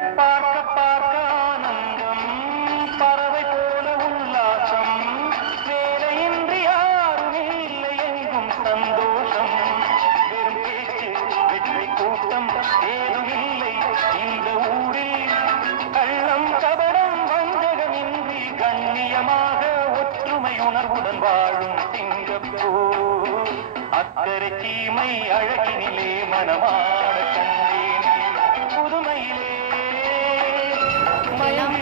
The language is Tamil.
பார்க்க பார்க்க ஆனந்தம் பறவை போல உல்லாசம் வேலையின்றி யாரும் இல்லை எங்கும் சந்தோஷம் வெறும் பேச்சு வெற்றி கூட்டம் ஏதும் இல்லை இந்த ஊரில் கள்ளம் கபடம் வஞ்சகமின்றி கண்ணியமாக ஒற்றுமை உணர்வுடன் வாழும் சிங்கப்பூர் அக்கறை சீமை அழகினிலே மனமாட கண்டேன் புதுமையிலே மயம்